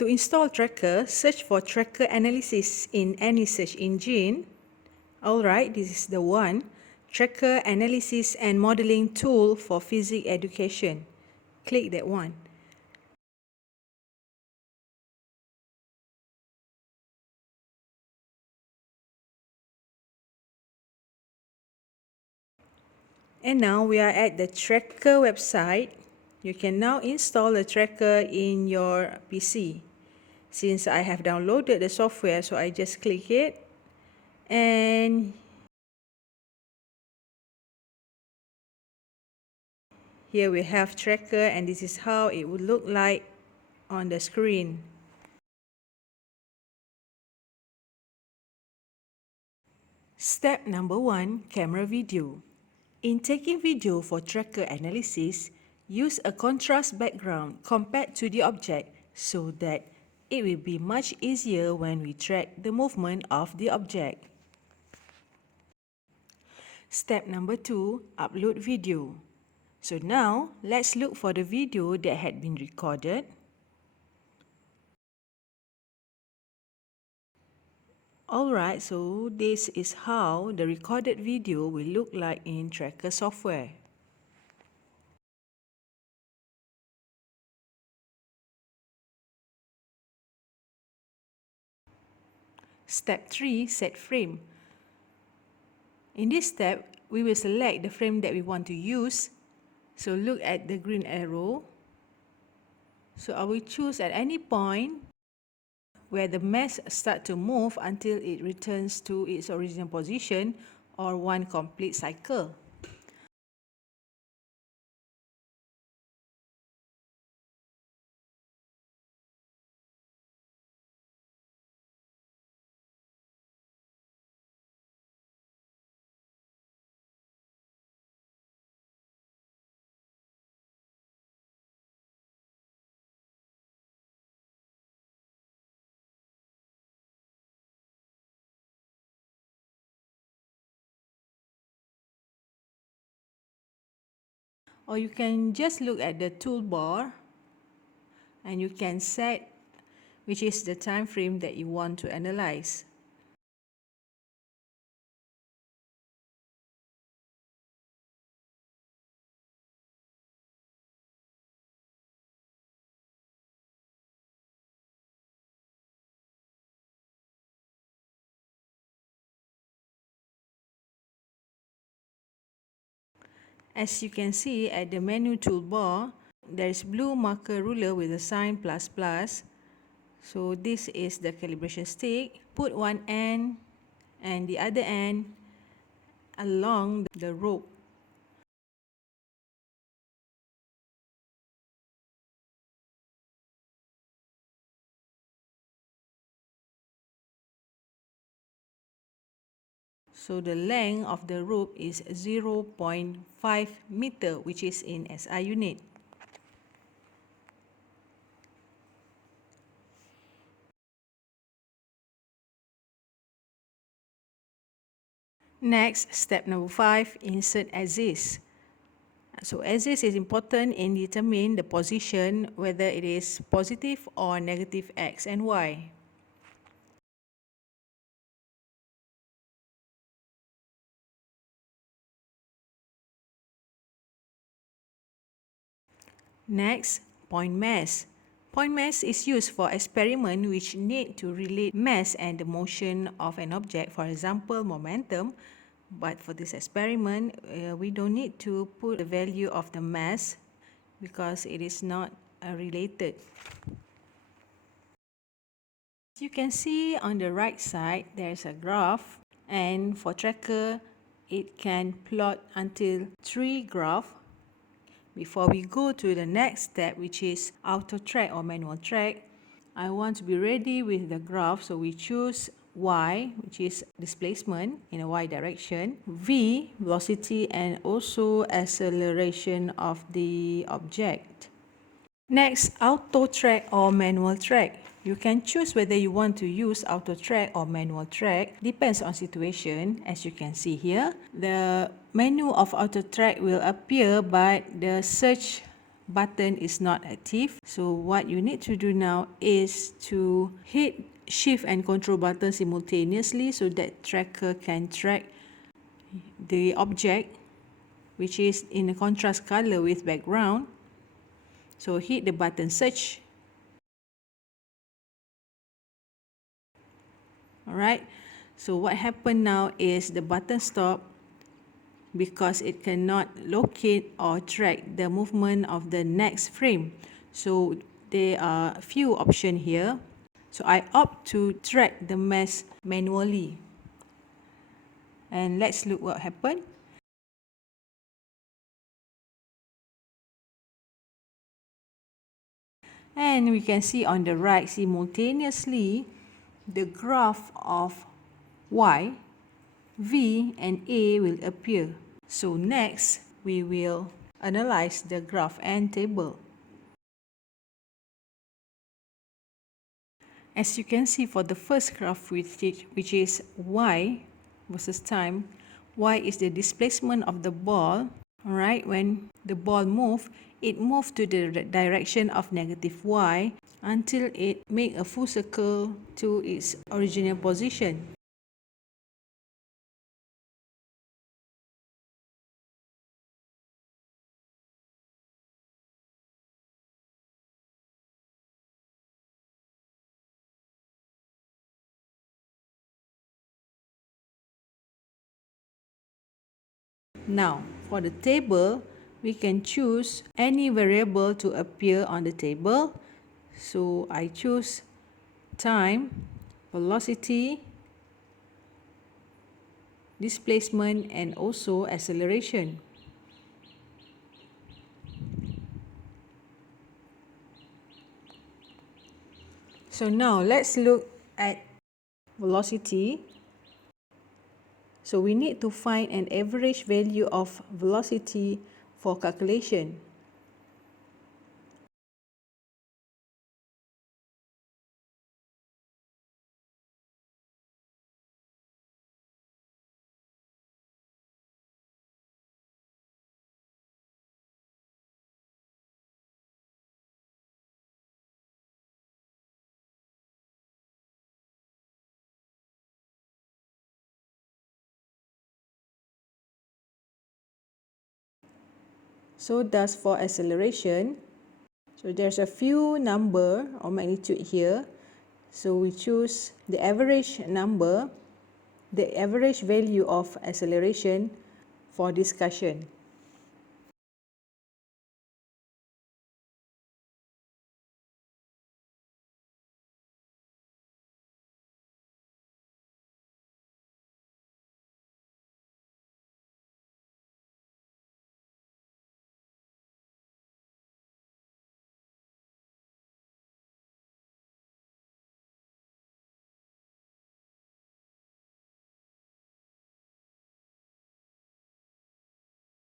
To install Tracker, search for Tracker Analysis in any search engine. Alright, this is the one. Tracker Analysis and Modeling Tool for Physics Education. Click that one. And now we are at the Tracker website. You can now install the Tracker in your PC. Since I have downloaded the software, so I just click it, and here we have Tracker, and this is how it would look like on the screen. Step number 1, camera video. In taking video for Tracker analysis, use a contrast background compared to the object so that it will be much easier when we track the movement of the object. Step number 2, upload video. So now, let's look for the video that had been recorded. Alright, so this is how the recorded video will look like in Tracker software. Step 3, set frame. In this step, we will select the frame that we want to use. So look at the green arrow. So I will choose at any point where the mesh starts to move until it returns to its original position or one complete cycle. Or you can just look at the toolbar and you can set which is the time frame that you want to analyze. As you can see at the menu toolbar, there is blue marker ruler with a sign ++. So this is the calibration stick. Put one end and the other end along the rope. So the length of the rope is 0.5 meter, which is in SI unit. Next, step number 5, insert axis. So axis is important in determining the position, whether it is positive or negative X and Y. Next, point mass. Point mass is used for experiments which need to relate mass and the motion of an object, for example, momentum. But for this experiment, we don't need to put the value of the mass because it is not related. As you can see on the right side, there is a graph, and for Tracker, it can plot until 3 graphs. Before we go to the next step, which is auto track or manual track, I want to be ready with the graph, so we choose Y, which is displacement in a Y direction, V, velocity, and also acceleration of the object. Next, auto track or manual track. You can choose whether you want to use auto track or manual track. Depends on situation. As you can see here, the menu of auto track will appear, but the search button is not active. So what you need to do now is to hit shift and control button simultaneously so that tracker can track the object, which is in a contrast color with background. So hit the button search. Alright, so what happened now is the button stop because it cannot locate or track the movement of the next frame. So there are a few options here. So I opt to track the mesh manually. And let's look what happened. And we can see on the right simultaneously the graph of Y, V and A will appear. So next we will analyze the graph and table. As you can see for the first graph which is Y versus time, Y is the displacement of the ball. Alright, when the ball moves, it moves to the direction of negative Y until it makes a full circle to its original position. Now, for the table, we can choose any variable to appear on the table. So I choose time, velocity, displacement and also acceleration. So now let's look at velocity. So we need to find an average value of velocity for calculation. So thus for acceleration, so there's a few number or magnitude here. So we choose the average number, the average value of acceleration for discussion.